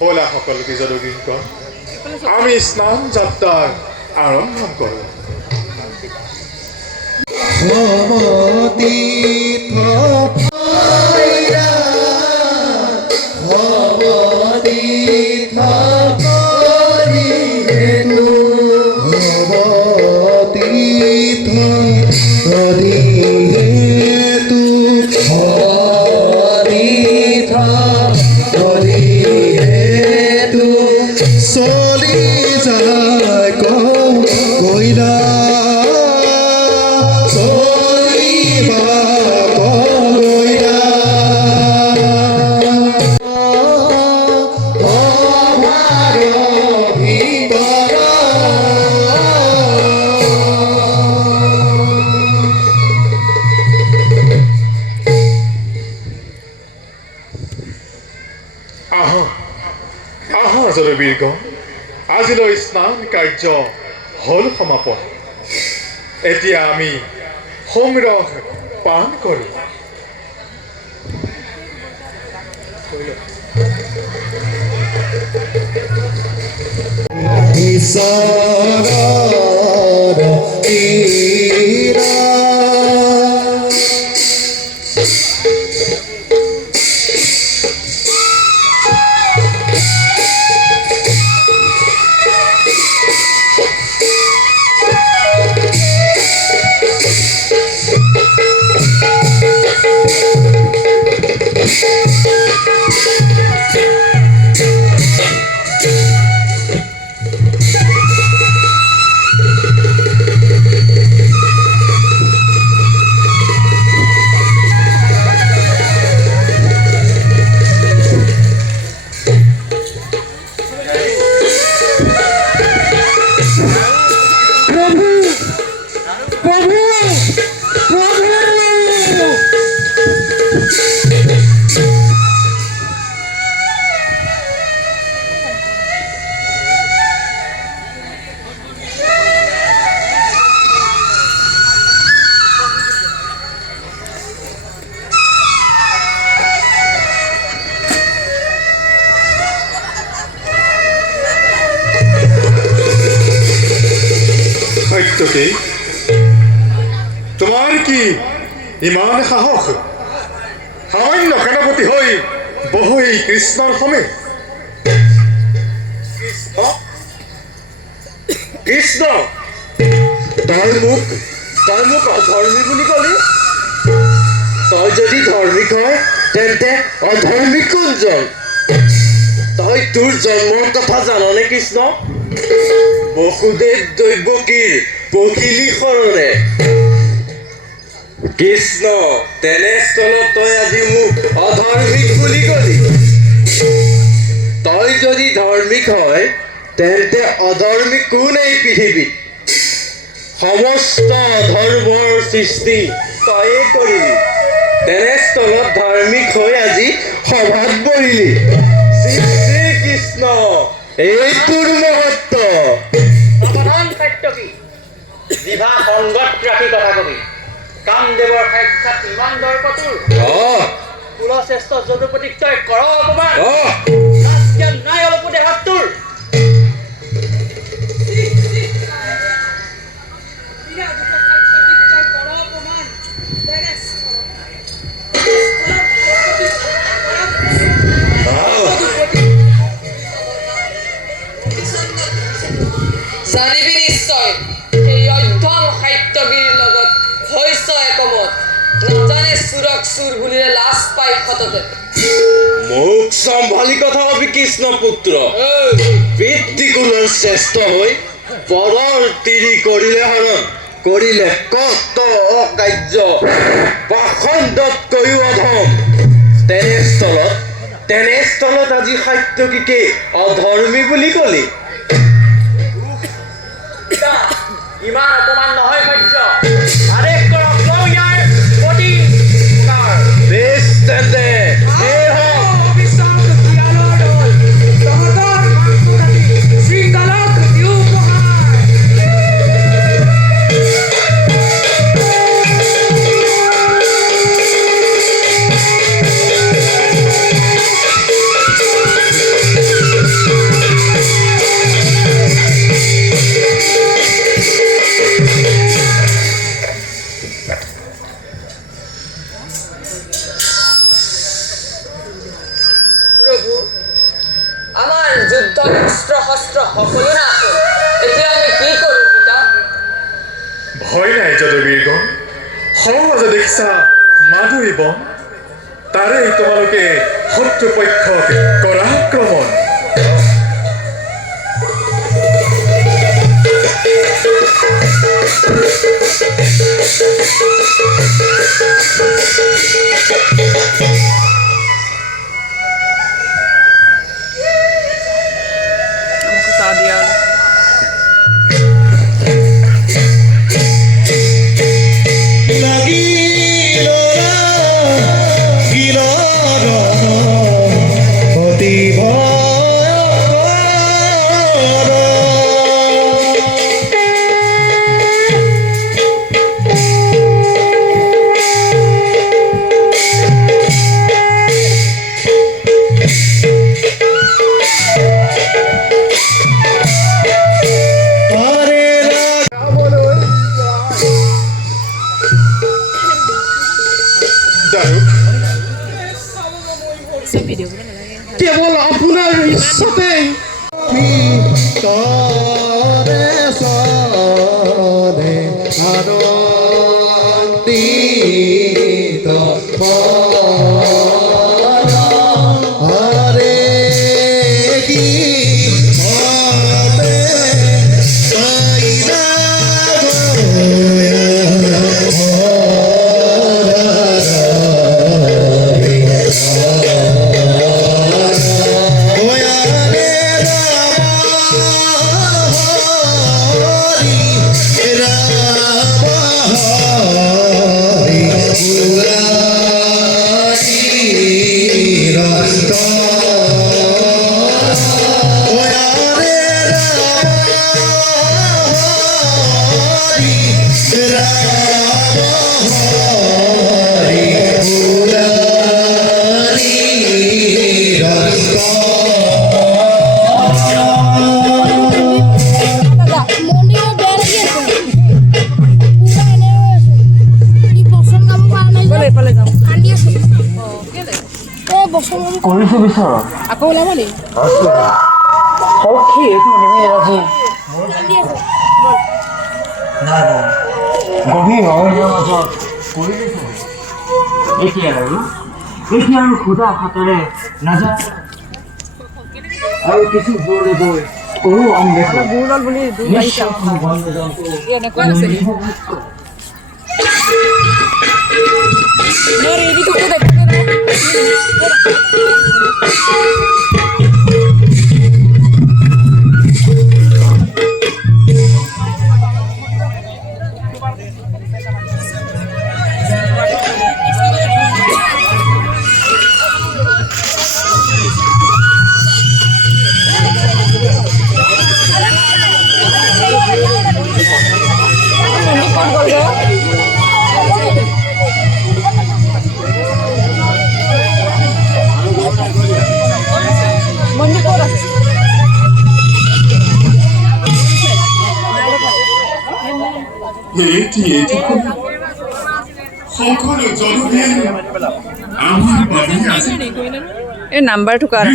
ব'লা সকলো বিজয়গীনগণ আমি স্নান যাত্ৰাৰ আৰম্ভ কৰোঁ। বীৰগণ আজিলৈ স্নান কাৰ্য হ'ল সমাপন। এতিয়া আমি সংৰস পান কৰোঁ। তোমাৰ কি ইমান সাহস? সামান্য সেনাপতি হৈ বহু এই কৃষ্ণৰ সমে। কৃষ্ণ তই মোক অধৰ্মী বুলি কলি? তই যদি ধাৰ্মিক হয় তেন্তে অধৰ্মিক কোনজন? তই তোৰ জন্মৰ কথা জাননে কৃষ্ণ? বসুদেৱ দৈৱকীৰ পখিলী শৰণে। কৃষ্ণ তেনেস্থলত তই আজি মোক অধৰ্মিক বুলি কলি? তই যদি ধাৰ্মিক হয় তেন্তে অধৰ্মিক কোন এই পৃথিৱীত? সমস্ত অধৰ্মৰ সৃষ্টি তয়ে কৰিলি, তেনেস্থলত ধাৰ্মিক হৈ আজি সভাত বহিলি। শ্ৰী কৃষ্ণ এইটোৰ মহত্ব। জিভা সংগত ৰাখি কথা কবি। কামদেৱৰ সাক্ষাৎ ইমান দৰ্পটোৰ কুলশ্ৰেষ্ঠ যদুপতিক তই কৰ অপমান। লাজ নাই অলপো দেহাত তোৰ? জানিবি নিশ্চয় সেই অধ্যম সাহিত্যবীৰ লগত হৈছ একমত। নাজানে চুৰক চুৰ বুলিলে লাজ পাই সততে। মুখ সম্ভালি কথা কবি কৃষ্ণ পুত্ৰ। পিতৃকুলৰ শ্ৰেষ্ঠ হৈ পৰৰ তিৰি কৰিলে হৰণ, কৰিলে কত অকাৰ্য, পাখণ্ডতকৈও অধম। তেনেস্থলত আজি সাত্যকীকে অধৰ্মী বুলি কলি? ইমান অপমান নহয় সহ্য। আদেশ কৰক লওঁ ইয়াৰ প্ৰতি বেছ তেন্তে যুদ্ধৰ অস্ত্ৰ শস্ত্ৰ সকলো নাছিল এতিয়া আমি কি কৰোঁ পিতা ভয় নাই যদুবীৰগণ সমাজে দেখিছা মাধুৰী বন তাৰেই তোমালোকে শত্ৰুপক্ষক কৰা আক্ৰমণ हमको साथ दिया কেৱল আপোনাৰ ইচ্ছাতে কৰিছো বিচাৰ আকৌ ওলাব নি সখী এইটো নেমে আজি নাই গভীৰ অৰণ্যৰ মাজত কৰিছো এতিয়া আৰু সুধা হাতেৰে নাযায় আৰু কিছু দূৰলৈ গৈ কৰো অন্বেষণ গুৰুদল বুলি নিশ্চয় কোনো বন্যজন্তু এনেকুৱা আছে নৰে এৰি তো দেখতে সকলো যদুবীৰ আমাৰ বাবে আছে এই নাম্বাৰটো কাৰ